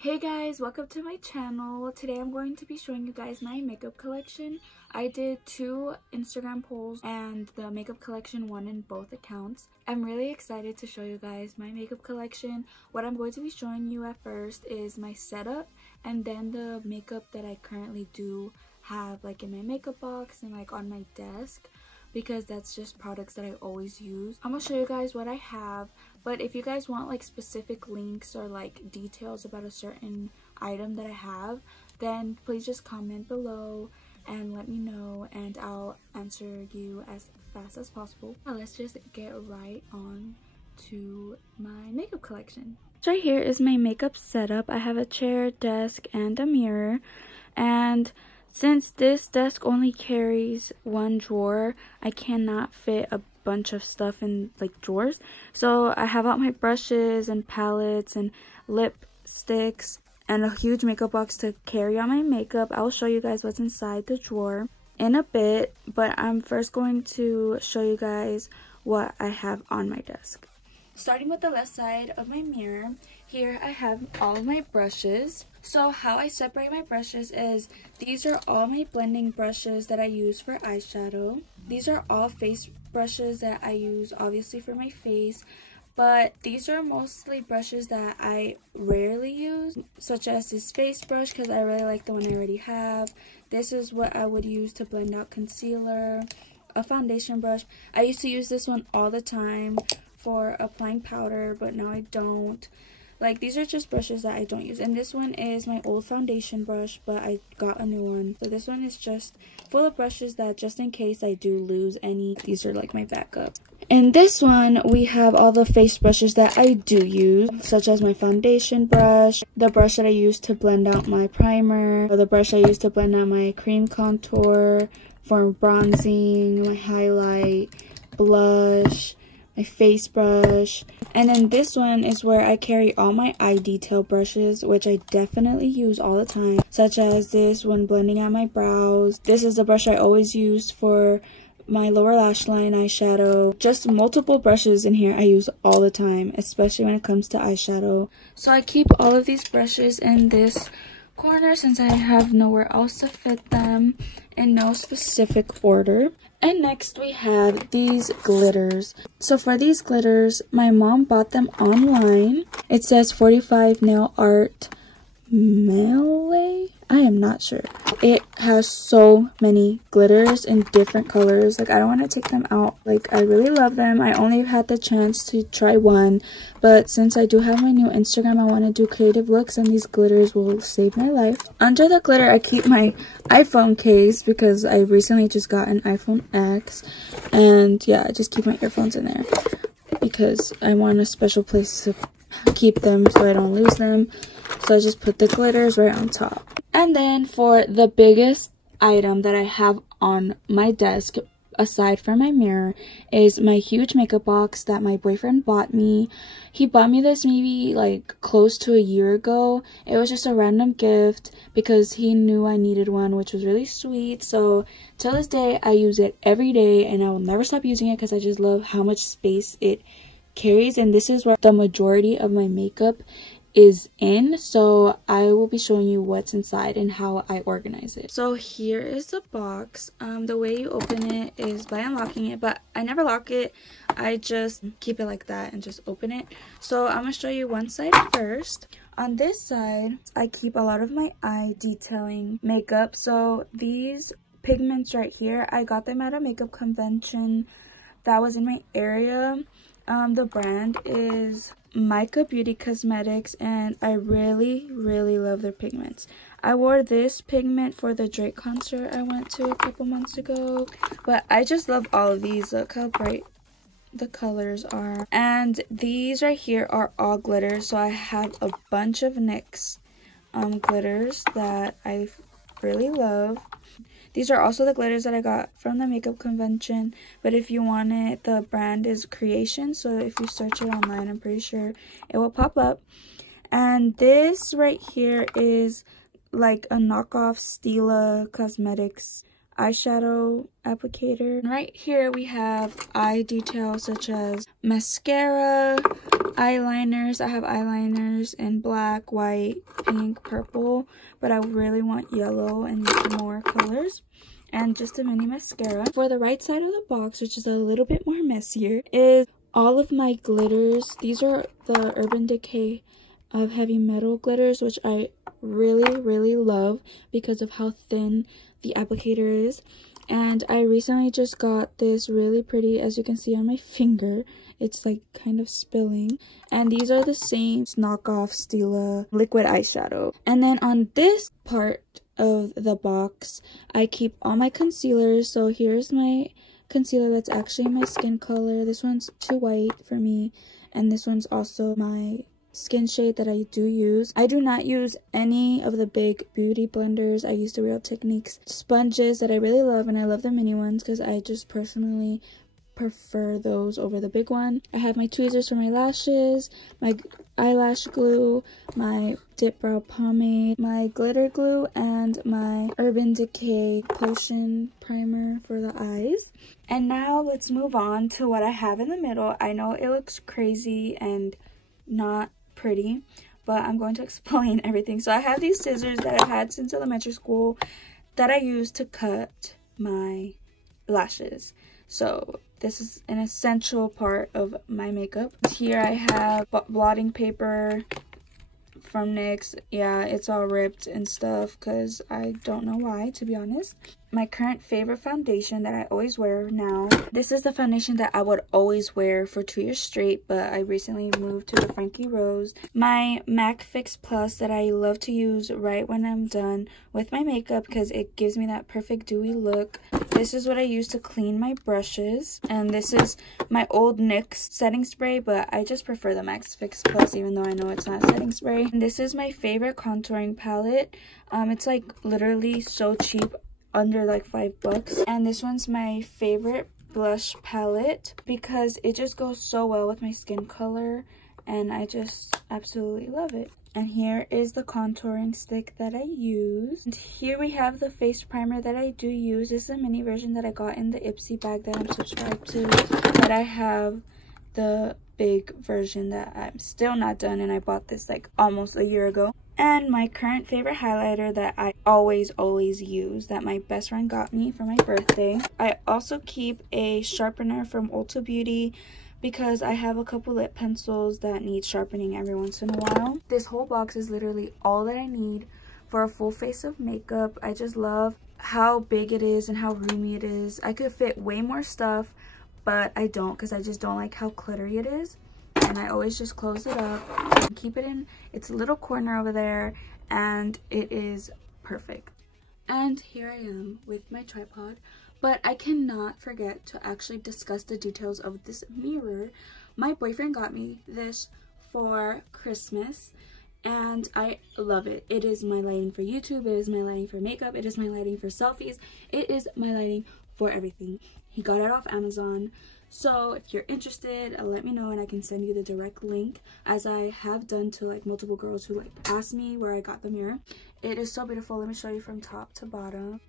Hey guys, welcome to my channel. Today I'm going to be showing you guys my makeup collection. I did 2 Instagram polls and the makeup collection won in both accounts. I'm really excited to show you guys my makeup collection. What I'm going to be showing you at first is my setup and then the makeup that I currently do have like in my makeup box and like on my desk, because that's just products that I always use. I'm gonna show you guys what I have, but if you guys want like specific links or like details about a certain item that I have, then please just comment below and let me know and I'll answer you as fast as possible. Now let's just get right on to my makeup collection. So right here is my makeup setup. I have a chair, desk, and a mirror, and since this desk only carries 1 drawer, I cannot fit a bunch of stuff in like drawers. So I have out my brushes and palettes and lipsticks and a huge makeup box to carry on my makeup. I'll show you guys what's inside the drawer in a bit, but I'm first going to show you guys what I have on my desk. Starting with the left side of my mirror, here I have all of my brushes. So how I separate my brushes is these are all my blending brushes that I use for eyeshadow. These are all face brushes that I use obviously for my face, but these are mostly brushes that I rarely use, such as this face brush because I really like the one I already have. This is what I would use to blend out concealer. A foundation brush. I used to use this one all the time for applying powder, but now I don't. Like, these are just brushes that I don't use. And this one is my old foundation brush, but I got a new one. So this one is just full of brushes that just in case I do lose any, these are like my backup. In this one, we have all the face brushes that I do use, such as my foundation brush, the brush that I use to blend out my primer, or the brush I use to blend out my cream contour, for bronzing, my highlight, blush, my face brush. And then this one is where I carry all my eye detail brushes, which I definitely use all the time, such as this when blending out my brows. This is the brush I always use for my lower lash line eyeshadow. Just multiple brushes in here I use all the time, especially when it comes to eyeshadow. So I keep all of these brushes in this corner since I have nowhere else to fit them in no specific order. And next we have these glitters. So for these glitters, my mom bought them online. It says 45 Nail Art Melee? I am not sure. It has so many glitters in different colors. Like, I don't want to take them out. Like, I really love them. I only had the chance to try one, but since I do have my new Instagram, I want to do creative looks and these glitters will save my life. Under the glitter, I keep my iPhone case because I recently just got an iPhone X, and yeah, I just keep my earphones in there because I want a special place to keep them so I don't lose them. So I just put the glitters right on top. And then for the biggest item that I have on my desk, aside from my mirror, is my huge makeup box that my boyfriend bought me. He bought me this maybe like close to a year ago. It was just a random gift because he knew I needed one, which was really sweet. So till this day, I use it every day and I will never stop using it because I just love how much space it carries. And this is where the majority of my makeup is in, so I will be showing you what's inside and how I organize it. So here is the box. The way you open it is by unlocking it, but I never lock it. I just keep it like that and just open it. So I'm gonna show you one side first. On this side, I keep a lot of my eye detailing makeup. So these pigments right here, I got them at a makeup convention that was in my area. The brand is Mica Beauty Cosmetics, and I really love their pigments. I wore this pigment for the Drake concert I went to a couple months ago, but I just love all of these. Look how bright the colors are. And these right here are all glitters, so I have a bunch of NYX glitters that I really love. These are also the glitters that I got from the makeup convention, but if you want it, the brand is Creation, so if you search it online, I'm pretty sure it will pop up. And this right here is like a knockoff Stila Cosmetics eyeshadow applicator. And right here we have eye details such as mascara, eyeliners. I have eyeliners in black, white, pink, purple, but I really want yellow and more colors. And just a mini mascara. For the right side of the box, which is a little bit more messier, is all of my glitters. These are the Urban Decay of heavy metal glitters, which I really love because of how thin the applicator is. And I recently just got this really pretty, as you can see on my finger, it's like kind of spilling, and these are the same knockoff Stila liquid eyeshadow. And then on this part of the box, I keep all my concealers. So here's my concealer that's actually my skin color. This one's too white for me, and this one's also my skin shade that I do use. I do not use any of the big beauty blenders. I use the Real Techniques sponges that I really love, and I love the mini ones because I just personally prefer those over the big one. I have my tweezers for my lashes, my eyelash glue, my dip brow pomade, my glitter glue, and my Urban Decay potion primer for the eyes. And now let's move on to what I have in the middle. I know it looks crazy and not pretty, but I'm going to explain everything. So I have these scissors that I've had since elementary school that I use to cut my lashes. So this is an essential part of my makeup. Here I have blotting paper from NYX. Yeah, it's all ripped and stuff because I don't know why, to be honest. My current favorite foundation that I always wear now. This is the foundation that I would always wear for 2 years straight, but I recently moved to the Frankie Rose. My MAC Fix Plus that I love to use right when I'm done with my makeup because it gives me that perfect dewy look. This is what I use to clean my brushes, and this is my old NYX setting spray, but I just prefer the MAC Fix Plus even though I know it's not a setting spray. And this is my favorite contouring palette. It's like literally so cheap, under like $5. And this one's my favorite blush palette because it just goes so well with my skin color, and I just absolutely love it. And here is the contouring stick that I use. And here we have the face primer that I do use. This is a mini version that I got in the Ipsy bag that I'm subscribed to, but I have the big version that I'm still not done, and I bought this like almost a year ago. And my current favorite highlighter that I always use, that my best friend got me for my birthday. I also keep a sharpener from Ulta Beauty because I have a couple lip pencils that need sharpening every once in a while. This whole box is literally all that I need for a full face of makeup. I just love how big it is and how roomy it is. I could fit way more stuff, but I don't because I just don't like how glittery it is. And I always just close it up and keep it in its little corner over there, and it is perfect. And here I am with my tripod, but I cannot forget to actually discuss the details of this mirror. My boyfriend got me this for Christmas, and I love it. It is my lighting for YouTube, it is my lighting for makeup, it is my lighting for selfies, it is my lighting for everything. He got it off Amazon. So if you're interested, let me know and I can send you the direct link, as I have done to like multiple girls who like asked me where I got the mirror. It is so beautiful. Let me show you from top to bottom.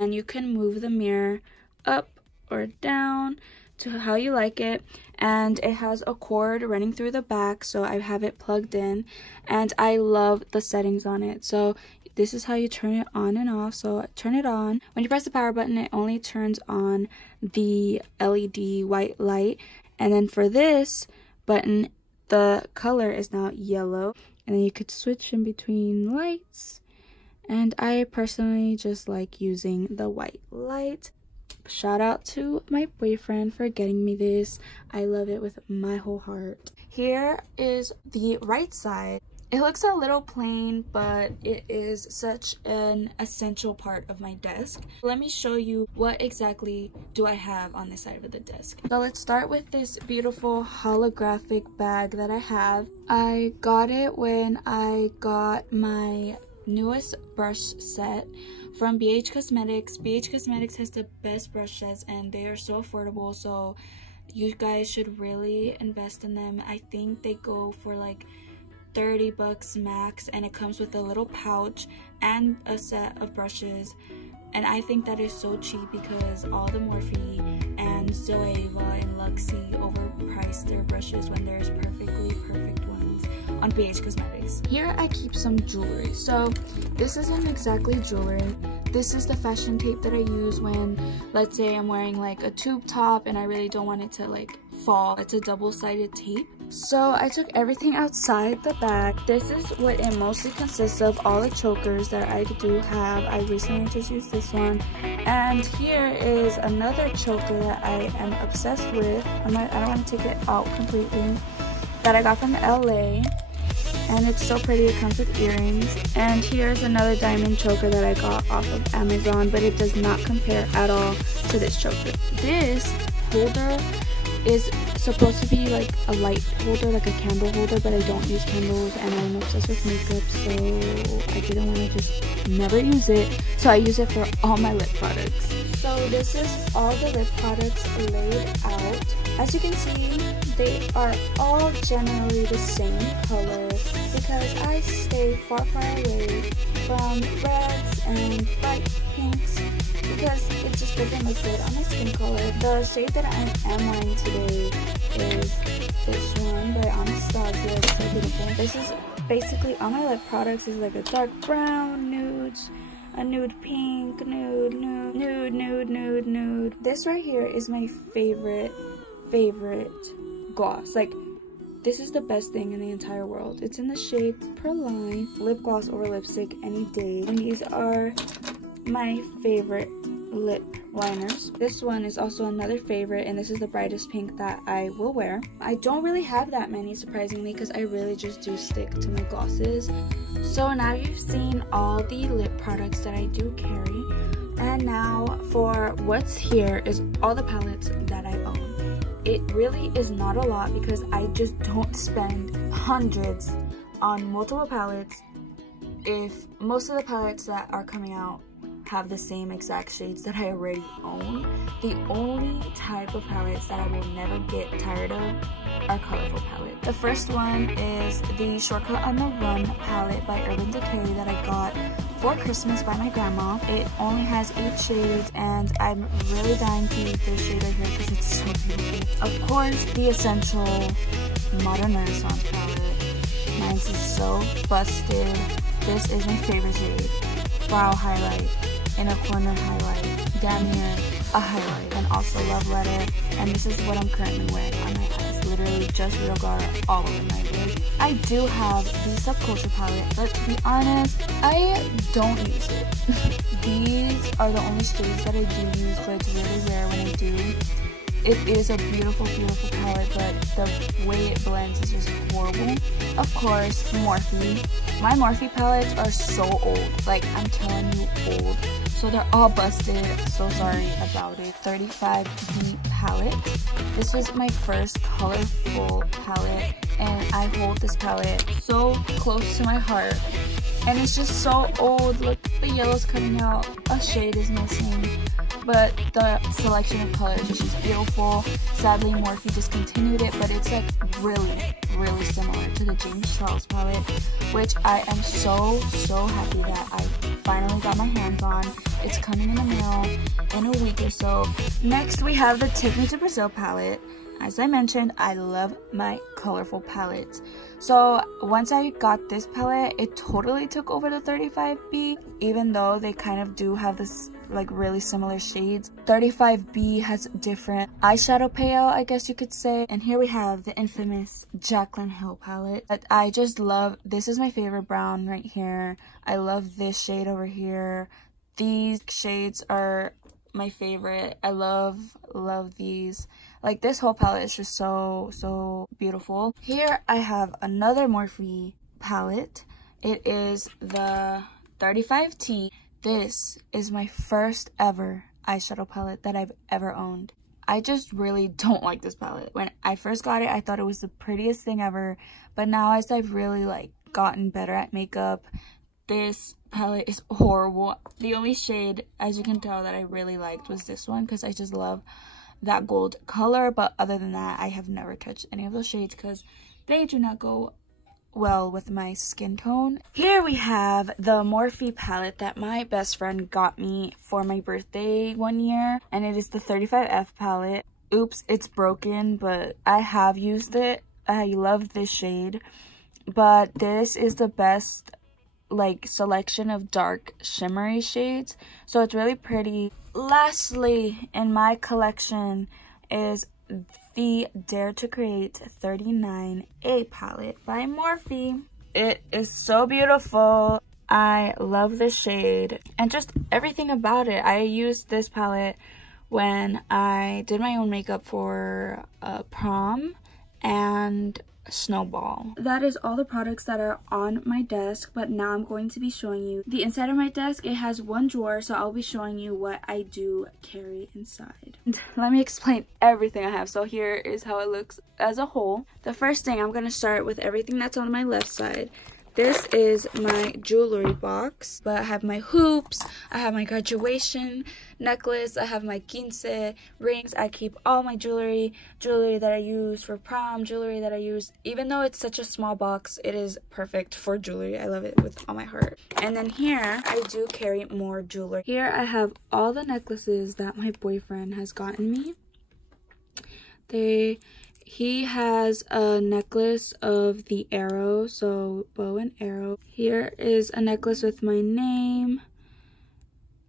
And you can move the mirror up or down to how you like it, and it has a cord running through the back, so I have it plugged in, and I love the settings on it. So this is how you turn it on and off. So turn it on. When you press the power button, it only turns on the LED white light. And then for this button, the color is now yellow. And then you could switch in between lights. And I personally just like using the white light. Shout out to my boyfriend for getting me this. I love it with my whole heart. Here is the right side. It looks a little plain, but it is such an essential part of my desk. Let me show you what exactly do I have on this side of the desk. So let's start with this beautiful holographic bag that I have. I got it when I got my newest brush set from BH Cosmetics. BH Cosmetics has the best brush sets and they are so affordable, so you guys should really invest in them. I think they go for like 30 bucks max, and it comes with a little pouch and a set of brushes. And I think that is so cheap because all the Morphe and Zoeva and Luxie overpriced their brushes when there's perfectly perfect ones on BH Cosmetics. Here I keep some jewelry. So this isn't exactly jewelry. This is the fashion tape that I use when, let's say, I'm wearing like a tube top and I really don't want it to like fall. It's a double-sided tape. So I took everything outside the bag. This is what it mostly consists of, all the chokers that I do have. I recently just used this one. And here is another choker that I am obsessed with. I don't want to take it out completely. That I got from LA. And it's so pretty. It comes with earrings. And here's another diamond choker that I got off of Amazon, but it does not compare at all to this choker. This holder is supposed to be like a light holder, like a candle holder, but I don't use candles and I'm obsessed with makeup, so I didn't want to just never use it, so I use it for all my lip products. So this is all the lip products laid out. As you can see, they are all generally the same color because I stay far away from reds and bright pinks because it just doesn't look good on my skin color. The shade that I am wearing today is this one by Anastasia. It's so beautiful. This is basically all my lip products is like a dark brown, nudes, a nude pink, nude, nude, nude, nude, nude, nude. This right here is my favorite gloss. Like, this is the best thing in the entire world. It's in the shade Praline. Lip gloss over lipstick any day. And these are my favorite lip liners. This one is also another favorite, and this is the brightest pink that I will wear. I don't really have that many, surprisingly, because I really just do stick to my glosses. So now you've seen all the lip products that I do carry, and now for what's here is all the palettes that I own. It really is not a lot because I just don't spend hundreds on multiple palettes if most of the palettes that are coming out have the same exact shades that I already own. The only type of palettes that I will never get tired of are colorful palettes. The first one is the Shortcut on the Run palette by Urban Decay that I got for Christmas by my grandma. It only has 8 shades and I'm really dying to use this shade right here because it's so beautiful. Of course, the Essential Modern Renaissance palette. Mine is so busted. This is my favorite shade. Brow highlight, inner corner highlight, damn near a highlight, and also Love Letter. And this is what I'm currently wearing on my eyes. Literally just Real Gar all over my lid. I do have the Subculture palette, but to be honest, I don't use it. These are the only shades that I do use, but it's really rare when I do. It is a beautiful, beautiful palette, but the way it blends is just horrible. Of course, Morphe. My Morphe palettes are so old. Like, I'm telling you, old. So they're all busted. So sorry about it. 35B palette. This was my first colorful palette, and I hold this palette so close to my heart. And it's just so old. Look, the yellow's coming out. A shade is missing. But the selection of colors is just beautiful. Sadly, Morphe discontinued it, but it's like really, really similar to the James Charles palette, which I am so happy that I finally got my hands on. It's coming in the mail in a week or so. Next, we have the Take Me to Brazil palette. As I mentioned, I love my colorful palettes. So once I got this palette, it totally took over the 35B, even though they kind of do have this like really similar shades. 35B has different eyeshadow payout, I guess you could say. And here we have the infamous Jaclyn Hill palette that I just love. This is my favorite brown right here. I love this shade over here. These shades are my favorite. I love these. Like, this whole palette is just so beautiful. Here I have another Morphe palette. It is the 35T. This is my first ever eyeshadow palette that I've ever owned. I just really don't like this palette. When I first got it, I thought it was the prettiest thing ever. But now as I've really like gotten better at makeup, this palette is horrible. The only shade, as you can tell, that I really liked was this one because I just love that gold color. But other than that, I have never touched any of those shades because they do not go well with my skin tone. Here we have the Morphe palette that my best friend got me for my birthday one year, and it is the 35F palette. Oops, it's broken, but I have used it. I love this shade, but this is the best like selection of dark shimmery shades, so it's really pretty. Lastly in my collection is the Dare to Create 39A palette by Morphe. It is so beautiful. I love the shade and just everything about it. I used this palette when I did my own makeup for prom and Snowball. That is all the products that are on my desk, but now I'm going to be showing you the inside of my desk. It has one drawer, so I'll be showing you what I do carry inside. Let me explain everything I have. So here is how it looks as a whole. The first thing, I'm going to start with everything that's on my left side. This is my jewelry box, but I have my hoops, I have my graduation necklace, I have my 15 rings. I keep all my jewelry that I use for prom, jewelry that I use. Even though it's such a small box, it is perfect for jewelry. I love it with all my heart. And then here, I do carry more jewelry. Here I have all the necklaces that my boyfriend has gotten me. He has a necklace of the arrow, so bow and arrow. Here is a necklace with my name,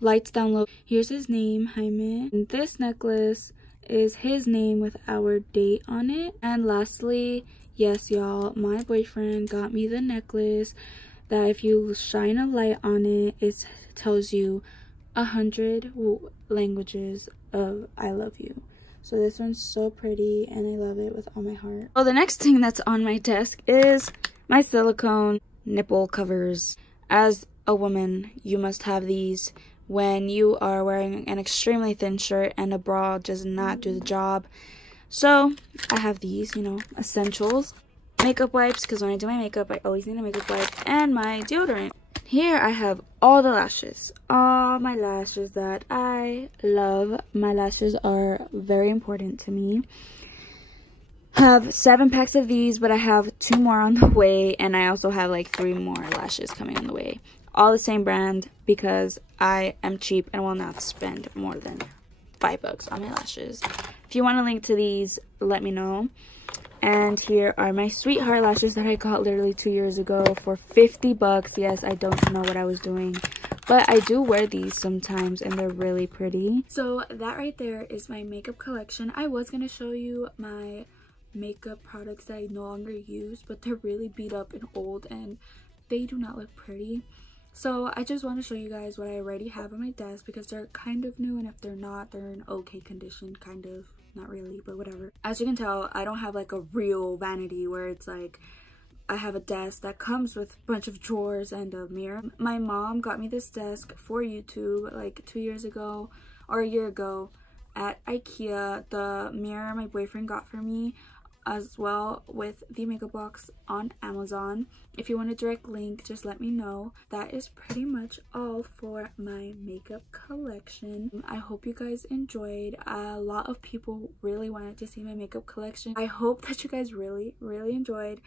lights down low. Here's his name, Jaime. And this necklace is his name with our date on it. And lastly, yes y'all, my boyfriend got me the necklace that if you shine a light on it, it tells you 100 languages of I love you. So this one's so pretty and I love it with all my heart. Well, the next thing that's on my desk is my silicone nipple covers. As a woman, you must have these when you are wearing an extremely thin shirt and a bra does not do the job. So I have these, you know, essentials. Makeup wipes, because when I do my makeup, I always need a makeup wipe, and my deodorant. Here I have all the lashes, all my lashes that I love. My lashes are very important to me. I have 7 packs of these, but I have 2 more on the way, and I also have like 3 more lashes coming on the way. All the same brand because I am cheap and will not spend more than $5 on my lashes. If you want a link to these, let me know. And here are my sweetheart lashes that I got literally 2 years ago for $50. Yes, I don't know what I was doing, but I do wear these sometimes and they're really pretty. So that right there is my makeup collection. I was going to show you my makeup products that I no longer use, but they're really beat up and old and they do not look pretty. So I just want to show you guys what I already have on my desk because they're kind of new, and if they're not, they're in okay condition, kind of. Not really, but whatever. As you can tell, I don't have like a real vanity where it's like I have a desk that comes with a bunch of drawers and a mirror. My mom got me this desk for YouTube like 2 years ago or a year ago at IKEA. The mirror my boyfriend got for me as well with the makeup box on Amazon. If you want a direct link, just let me know. That is pretty much all for my makeup collection. I hope you guys enjoyed. A lot of people really wanted to see my makeup collection. I hope that you guys really enjoyed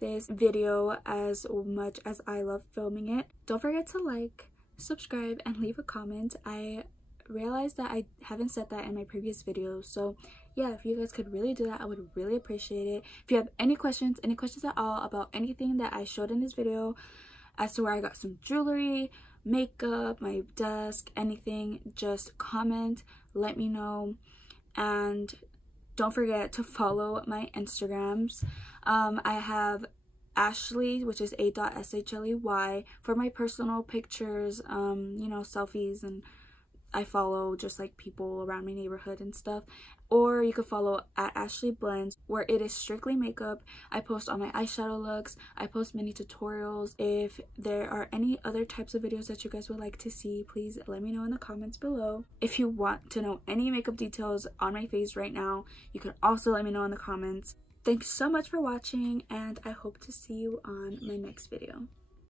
this video as much as I love filming it. Don't forget to like, subscribe, and leave a comment. I realized that I haven't said that in my previous videos, so yeah, if you guys could really do that, I would really appreciate it. If you have any questions at all about anything that I showed in this video as to where I got some jewelry, makeup, my desk, anything, just comment, let me know. And don't forget to follow my Instagrams. I have Ashley, which is a.shley, for my personal pictures, you know, selfies, and I follow just like people around my neighborhood and stuff. Or you could follow at Ashley Blends, where it is strictly makeup. I post all my eyeshadow looks, I post mini tutorials. If there are any other types of videos that you guys would like to see, please let me know in the comments below. If you want to know any makeup details on my face right now, you can also let me know in the comments. Thanks so much for watching, and I hope to see you on my next video.